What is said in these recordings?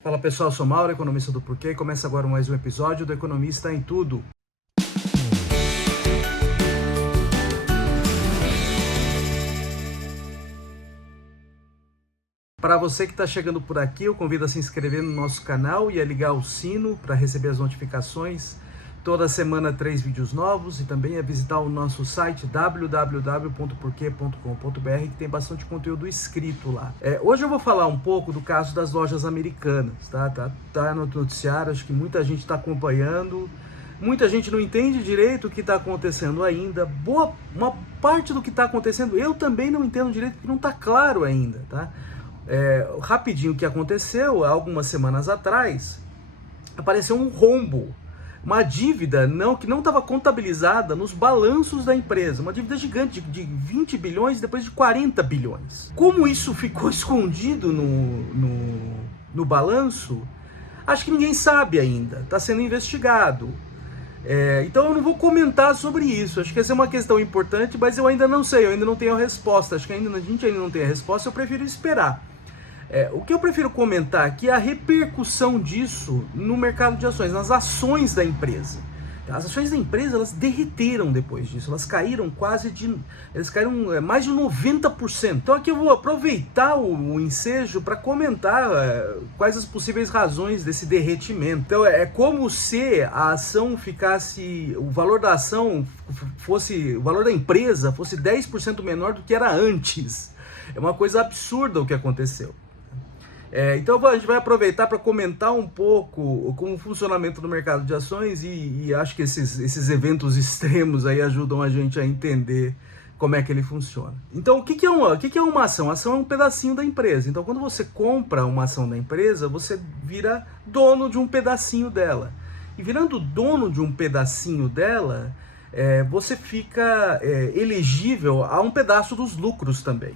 Fala pessoal, sou Mauro, economista do Porquê, e começa agora mais um episódio do Economista em Tudo. Para você que está chegando por aqui, eu convido a se inscrever no nosso canal e a ligar o sino para receber as notificações. Toda semana 3 vídeos novos e também a visitar o nosso site www.porquê.com.br, que tem bastante conteúdo escrito lá. Hoje eu vou falar um pouco do caso das lojas americanas, tá no noticiário, acho que muita gente está acompanhando, muita gente não entende direito o que está acontecendo ainda, uma parte do que está acontecendo eu também não entendo direito, porque não está claro ainda, tá? Rapidinho o que aconteceu, algumas semanas atrás, apareceu um rombo, uma dívida que não estava contabilizada nos balanços da empresa, uma dívida gigante de 20 bilhões, depois de 40 bilhões. Como isso ficou escondido no balanço, acho que ninguém sabe ainda, está sendo investigado. Então eu não vou comentar sobre isso, acho que essa é uma questão importante, mas eu ainda não sei, eu ainda não tenho a resposta, acho que a gente ainda não tem a resposta, eu prefiro esperar. O que eu prefiro comentar aqui é a repercussão disso no mercado de ações, nas ações da empresa. As ações da empresa, elas derreteram depois disso, elas caíram mais de 90%. Então aqui eu vou aproveitar o ensejo para comentar quais as possíveis razões desse derretimento. Então é como se a ação ficasse, o valor da ação o valor da empresa fosse 10% menor do que era antes. É uma coisa absurda o que aconteceu. Então a gente vai aproveitar para comentar um pouco como o funcionamento do mercado de ações e acho que esses eventos extremos aí ajudam a gente a entender como é que ele funciona. Então o que é uma ação? A ação é um pedacinho da empresa. Então quando você compra uma ação da empresa, você vira dono de um pedacinho dela. E virando dono de um pedacinho dela, você fica elegível a um pedaço dos lucros também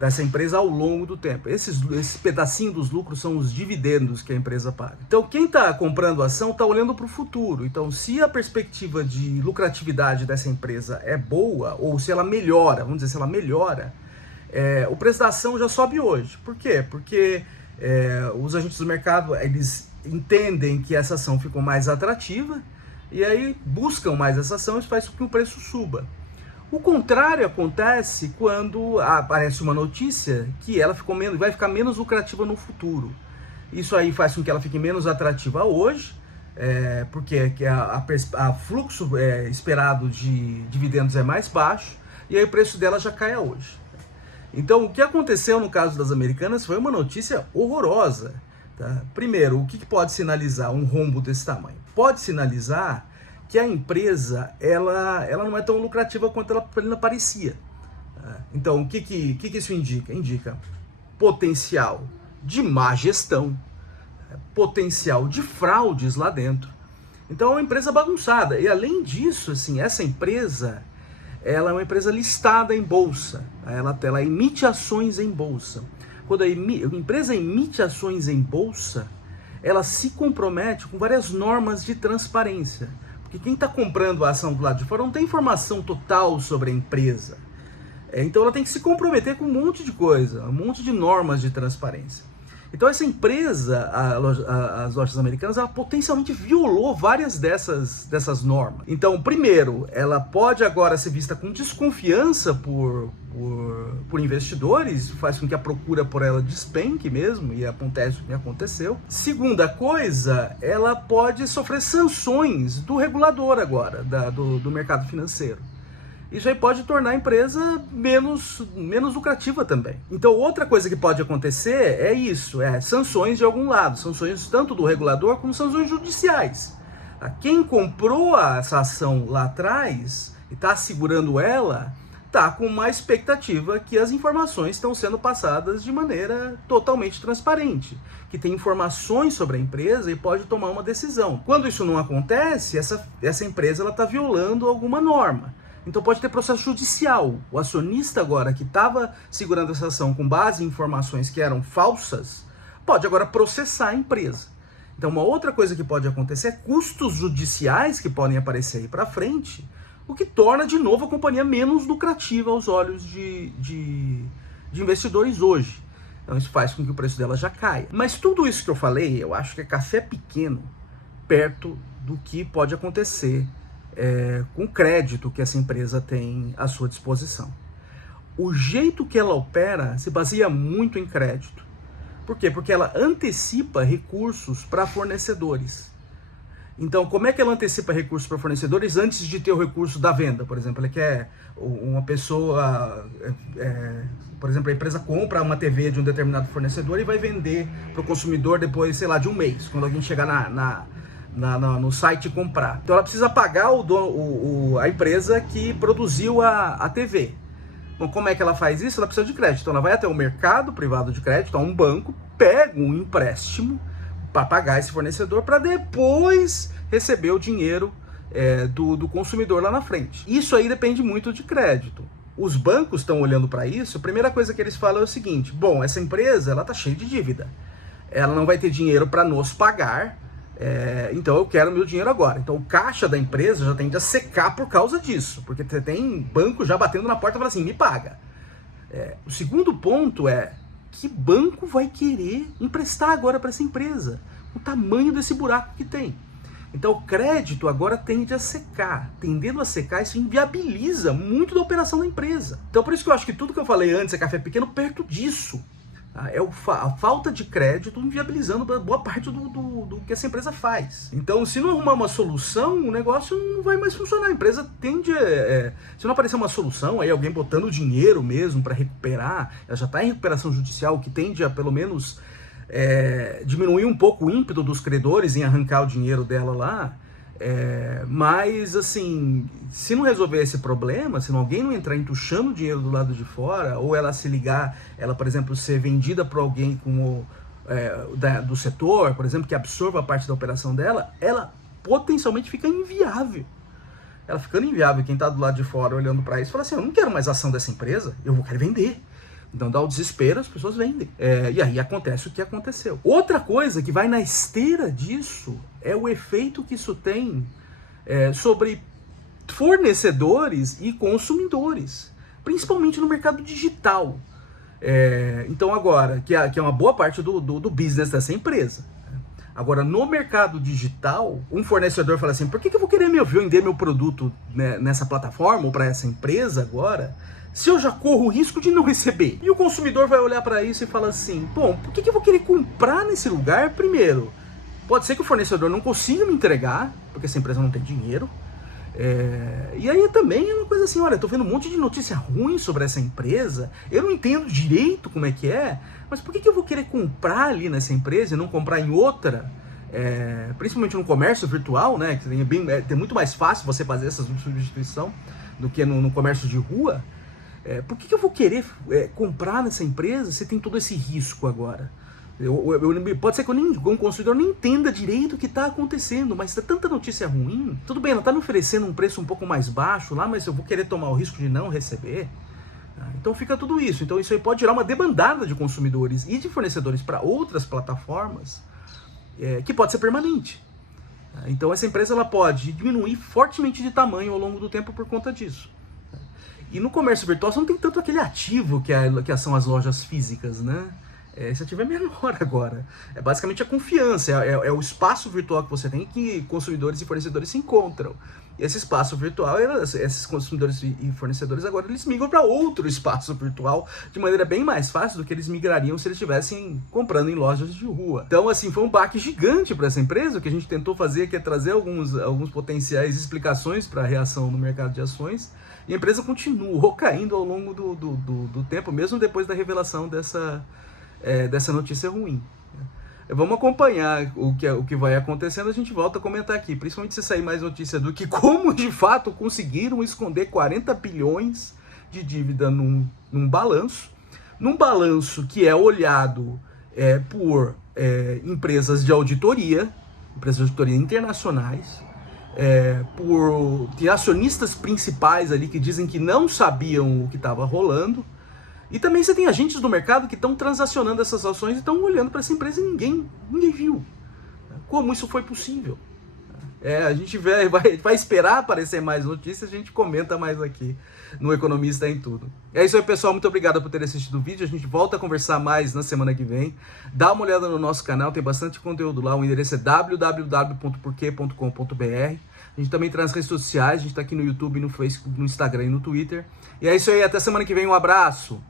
dessa empresa ao longo do tempo. Esse pedacinho dos lucros são os dividendos que a empresa paga. Então quem está comprando a ação está olhando para o futuro. Então se a perspectiva de lucratividade dessa empresa é boa, ou se ela melhora, vamos dizer, se ela melhora, o preço da ação já sobe hoje. Por quê? Porque os agentes do mercado, eles entendem que essa ação ficou mais atrativa e aí buscam mais essa ação, isso faz com que o preço suba. O contrário acontece quando aparece uma notícia que ela vai ficar menos lucrativa no futuro. Isso aí faz com que ela fique menos atrativa hoje, porque a fluxo esperado de dividendos é mais baixo, e aí o preço dela já cai hoje. Então o que aconteceu no caso das americanas foi uma notícia horrorosa. Tá? Primeiro, o que pode sinalizar um rombo desse tamanho? Pode sinalizar que a empresa ela não é tão lucrativa quanto ela parecia. Então, o que isso indica? Indica potencial de má gestão, potencial de fraudes lá dentro. Então, é uma empresa bagunçada. E, além disso, assim, essa empresa ela é uma empresa listada em bolsa. Ela emite ações em bolsa. Quando a empresa emite ações em bolsa, ela se compromete com várias normas de transparência. Porque quem está comprando a ação do lado de fora não tem informação total sobre a empresa. Então ela tem que se comprometer com um monte de coisa, um monte de normas de transparência. Então essa empresa, as lojas americanas, ela potencialmente violou várias dessas normas. Então, primeiro, ela pode agora ser vista com desconfiança por investidores, faz com que a procura por ela despenque mesmo, e acontece o que aconteceu. Segunda coisa, ela pode sofrer sanções do regulador agora, do mercado financeiro. Isso aí pode tornar a empresa menos lucrativa também. Então, outra coisa que pode acontecer é isso, sanções de algum lado, sanções tanto do regulador como sanções judiciais. Quem comprou essa ação lá atrás e está segurando ela, está com uma expectativa que as informações estão sendo passadas de maneira totalmente transparente, que tem informações sobre a empresa e pode tomar uma decisão. Quando isso não acontece, essa empresa está violando alguma norma. Então pode ter processo judicial. O acionista agora que estava segurando essa ação com base em informações que eram falsas, pode agora processar a empresa. Então uma outra coisa que pode acontecer é custos judiciais que podem aparecer aí para frente, o que torna de novo a companhia menos lucrativa aos olhos de investidores hoje. Então isso faz com que o preço dela já caia. Mas tudo isso que eu falei, eu acho que é café pequeno perto do que pode acontecer com o crédito que essa empresa tem à sua disposição. O jeito que ela opera se baseia muito em crédito. Por quê? Porque ela antecipa recursos para fornecedores. Então, como é que ela antecipa recursos para fornecedores antes de ter o recurso da venda? Por exemplo, ele quer uma pessoa, por exemplo, a empresa compra uma TV de um determinado fornecedor e vai vender para o consumidor depois, sei lá, de um mês, quando alguém chegar no site e comprar. Então ela precisa pagar a empresa que produziu a TV. Bom, como é que ela faz isso? Ela precisa de crédito. Então ela vai até o mercado privado de crédito, a um banco, pega um empréstimo para pagar esse fornecedor, para depois receber o dinheiro do consumidor lá na frente. Isso aí depende muito de crédito. Os bancos estão olhando para isso, a primeira coisa que eles falam é o seguinte: bom, essa empresa ela está cheia de dívida, ela não vai ter dinheiro para nos pagar, então eu quero meu dinheiro agora. Então o caixa da empresa já tende a secar por causa disso, porque tem banco já batendo na porta e falando assim, me paga. O segundo ponto é, que banco vai querer emprestar agora para essa empresa? O tamanho desse buraco que tem. Então o crédito agora tende a secar. Tendendo a secar, isso inviabiliza muito da operação da empresa. Então por isso que eu acho que tudo que eu falei antes é café pequeno perto disso. A falta de crédito inviabilizando boa parte do que essa empresa faz. Então, se não arrumar uma solução, o negócio não vai mais funcionar. A empresa tende se não aparecer uma solução, aí alguém botando dinheiro mesmo para recuperar, ela já está em recuperação judicial, que tende a pelo menos diminuir um pouco o ímpeto dos credores em arrancar o dinheiro dela lá. Mas assim, se não resolver esse problema, se alguém não entrar entuchando o dinheiro do lado de fora, ou ela se ligar, ela, por exemplo, ser vendida para alguém do setor, por exemplo, que absorva a parte da operação dela, ela potencialmente fica inviável. Ela ficando inviável, quem está do lado de fora olhando para isso, fala assim, eu não quero mais ação dessa empresa, eu quero vender. Então dá o desespero, as pessoas vendem. E aí acontece o que aconteceu. Outra coisa que vai na esteira disso é o efeito que isso tem sobre fornecedores e consumidores, principalmente no mercado digital. Então agora, que é uma boa parte do business dessa empresa. Agora, no mercado digital, um fornecedor fala assim, por que eu vou querer vender meu produto nessa plataforma ou para essa empresa agora, se eu já corro o risco de não receber? E o consumidor vai olhar para isso e fala assim, bom, por que eu vou querer comprar nesse lugar? Primeiro, pode ser que o fornecedor não consiga me entregar, porque essa empresa não tem dinheiro. E aí também é uma coisa assim, olha, eu tô vendo um monte de notícia ruim sobre essa empresa, eu não entendo direito como é que é, mas por que eu vou querer comprar ali nessa empresa e não comprar em outra? Principalmente no comércio virtual, né, que é muito mais fácil você fazer essa substituição do que no comércio de rua. Por que eu vou querer comprar nessa empresa se tem todo esse risco agora? Pode ser que eu como consumidor nem entenda direito o que está acontecendo, mas tem tanta notícia ruim. Tudo bem, ela está me oferecendo um preço um pouco mais baixo lá, mas eu vou querer tomar o risco de não receber. Então fica tudo isso. Então isso aí pode gerar uma debandada de consumidores e de fornecedores para outras plataformas, que pode ser permanente. Então essa empresa ela pode diminuir fortemente de tamanho ao longo do tempo por conta disso. E no comércio virtual você não tem tanto aquele ativo que são as lojas físicas, né? Esse ativo é menor agora. É basicamente a confiança, é o espaço virtual que você tem que consumidores e fornecedores se encontram. E esse espaço virtual, esses consumidores e fornecedores agora eles migram para outro espaço virtual de maneira bem mais fácil do que eles migrariam se eles estivessem comprando em lojas de rua. Então, assim, foi um baque gigante para essa empresa. O que a gente tentou fazer aqui é trazer alguns potenciais explicações para a reação no mercado de ações. E a empresa continuou caindo ao longo do tempo, mesmo depois da revelação dessa notícia ruim. Vamos acompanhar o que vai acontecendo, a gente volta a comentar aqui, principalmente se sair mais notícia do que como de fato conseguiram esconder 40 bilhões de dívida num balanço que é olhado por empresas de auditoria internacionais, por acionistas principais ali que dizem que não sabiam o que estava rolando. E também você tem agentes do mercado que estão transacionando essas ações e estão olhando para essa empresa e ninguém viu como isso foi possível. A gente vai esperar aparecer mais notícias, a gente comenta mais aqui no Economista em Tudo. É isso aí, pessoal. Muito obrigado por ter assistido o vídeo. A gente volta a conversar mais na semana que vem. Dá uma olhada no nosso canal, tem bastante conteúdo lá. O endereço é www.porquê.com.br. A gente também traz redes sociais, a gente tá aqui no YouTube, no Facebook, no Instagram e no Twitter. E é isso aí, até semana que vem. Um abraço!